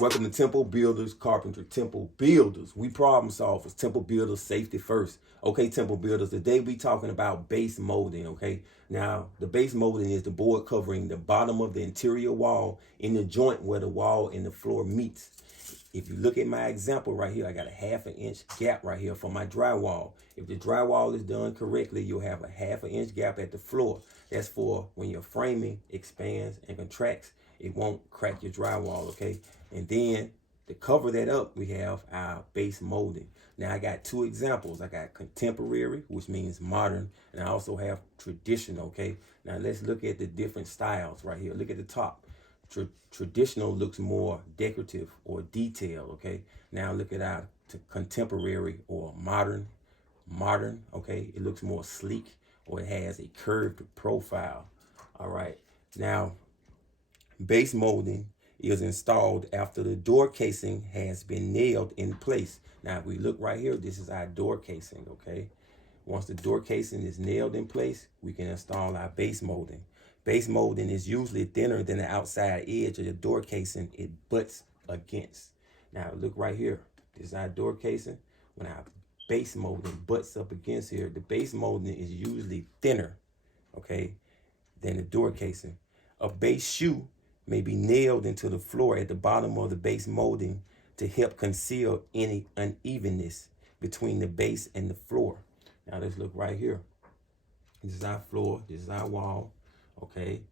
Welcome to Temple Builders Carpentry. Temple Builders, we problem solvers. Temple Builders, safety first. Okay, Temple Builders, today we talking about base molding, okay? Now, the base molding is the board covering the bottom of the interior wall in the joint where the wall and the floor meets. If you look at my example right here, I got a 1/2 inch gap right here for my drywall. If the drywall is done correctly, you'll have a 1/2 inch gap at the floor. That's for when your framing expands and contracts, it won't crack your drywall, okay? And then to cover that up, we have our base molding. Now I got two examples. I got contemporary, which means modern, and I also have traditional, okay? Now let's look at the different styles right here. Look at the top. Traditional looks more decorative or detailed, okay? Now look at our contemporary or modern, okay? It looks more sleek or it has a curved profile, all right? Now, base molding is installed after the door casing has been nailed in place. Now, if we look right here, this is our door casing, okay? Once the door casing is nailed in place, we can install our base molding. Base molding is usually thinner than the outside edge of the door casing it butts against. Now, look right here. This is our door casing. When our base molding butts up against here, the base molding is usually thinner, okay, than the door casing. A base shoe may be nailed into the floor at the bottom of the base molding to help conceal any unevenness between the base and the floor. Now let's look right here. This is our floor, this is our wall, okay?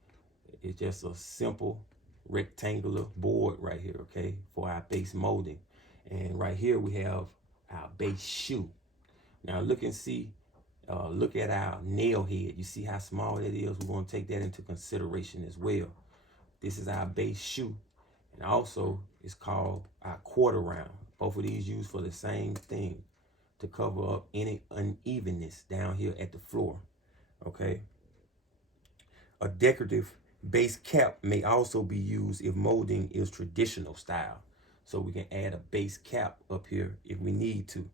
It's just a simple rectangular board right here, okay, for our base molding. And right here we have our base shoe. Now look and see, look at our nail head. You see how small that is? We're gonna take that into consideration as well. This is our base shoe, and also it's called our quarter round. Both of these used for the same thing, to cover up any unevenness down here at the floor, okay? A decorative base cap may also be used if molding is traditional style. So we can add a base cap up here if we need to.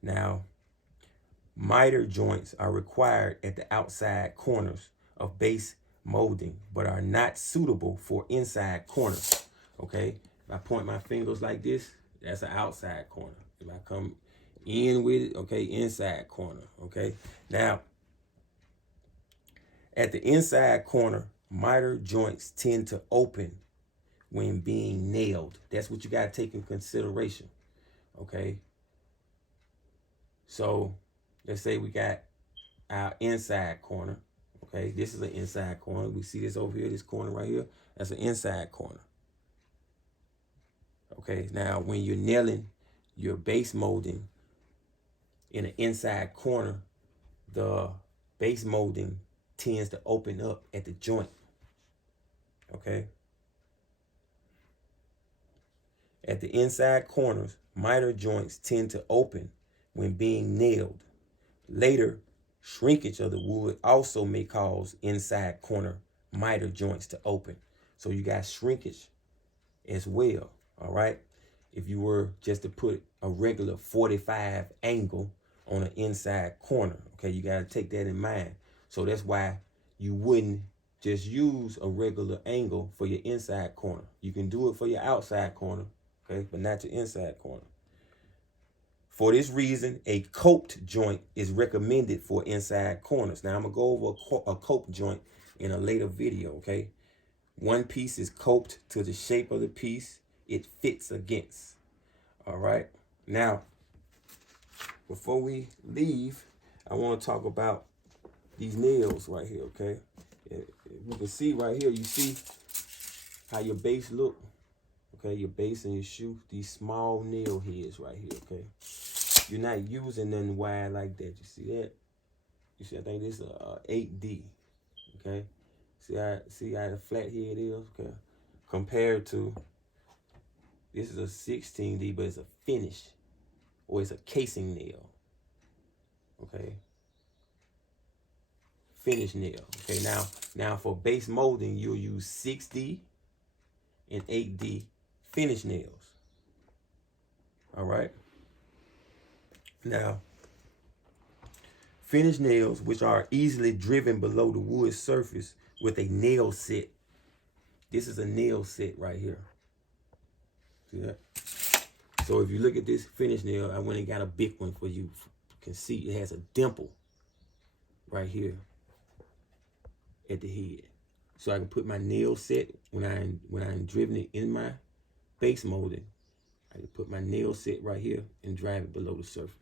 Now, miter joints are required at the outside corners of base molding, but are not suitable for inside corners, okay? If I point my fingers like this, that's an outside corner. If I come in with it, okay, inside corner, okay? Now, at the inside corner, miter joints tend to open when being nailed. That's what you gotta take in consideration, okay? So, let's say we got our inside corner. Okay, this is an inside corner. We see this over here, this corner right here. That's an inside corner. Okay, now when you're nailing your base molding in an inside corner, the base molding tends to open up at the joint. Okay. At the inside corners, miter joints tend to open when being nailed. Later, shrinkage of the wood also may cause inside corner miter joints to open. So you got shrinkage as well, all right? If you were just to put a regular 45 angle on an inside corner, okay, you got to take that in mind. So that's why you wouldn't just use a regular angle for your inside corner. You can do it for your outside corner, okay, but not your inside corner. For this reason, a coped joint is recommended for inside corners. Now, I'm going to go over a coped joint in a later video, okay? One piece is coped to the shape of the piece it fits against, all right? Now, before we leave, I want to talk about these nails right here, okay? You can see right here, you see how your base look, okay? Your base and your shoe, these small nail heads right here, okay? You're not using nothing wide like that. You see that? You see, I think this is a 8D, okay? See how the flat head is, okay? Compared to, this is a 16D, but it's a finish, or it's a casing nail, okay? Finish nail, okay? Now for base molding, you'll use 6D and 8D finish nails, all right? Now, finish nails, which are easily driven below the wood surface with a nail set. This is a nail set right here. See that? So if you look at this finish nail, I went and got a big one for you. You can see it has a dimple right here at the head. So I can put my nail set when I'm driven it in my base molding. I can put my nail set right here and drive it below the surface.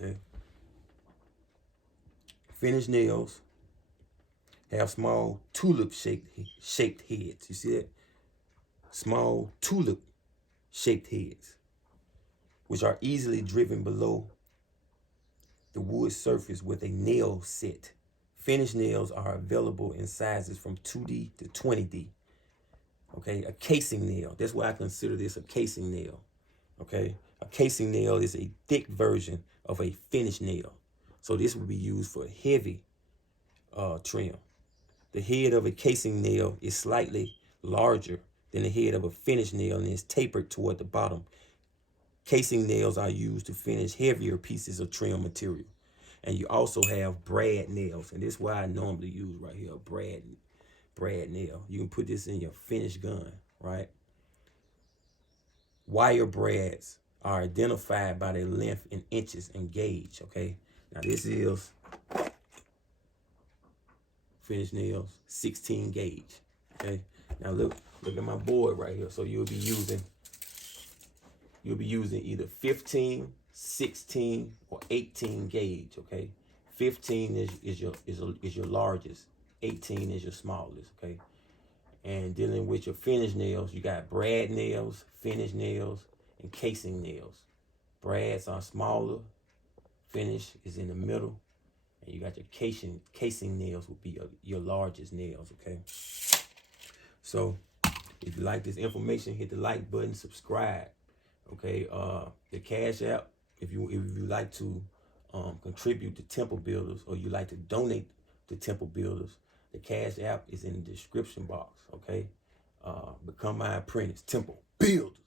Okay. Finished nails have small tulip-shaped heads. You see that? Small tulip-shaped heads, which are easily driven below the wood surface with a nail set. Finished nails are available in sizes from 2D to 20D. Okay, a casing nail. That's why I consider this a casing nail. Okay, a casing nail is a thick version of a finished nail. So this would be used for heavy trim. The head of a casing nail is slightly larger than the head of a finished nail and is tapered toward the bottom. Casing nails are used to finish heavier pieces of trim material. And you also have brad nails. And this is why I normally use right here, a brad nail. You can put this in your finished gun, right? Wire brads are identified by their length in inches and gauge, okay? Now this is finished nails, 16 gauge, okay? Now look at my board right here. So you'll be using either 15, 16, or 18 gauge, okay? 15 is your largest, 18 is your smallest, okay? And dealing with your finished nails, you got brad nails, finished nails, and casing nails. Brads are smaller, finish is in the middle, and you got your casing nails will be your largest nails, okay? So if you like this information, hit the like button, subscribe, okay? The Cash App, if you like to contribute to Temple Builders, or you like to donate to Temple Builders, the Cash App is in the description box, okay? Become my apprentice, Temple Builders.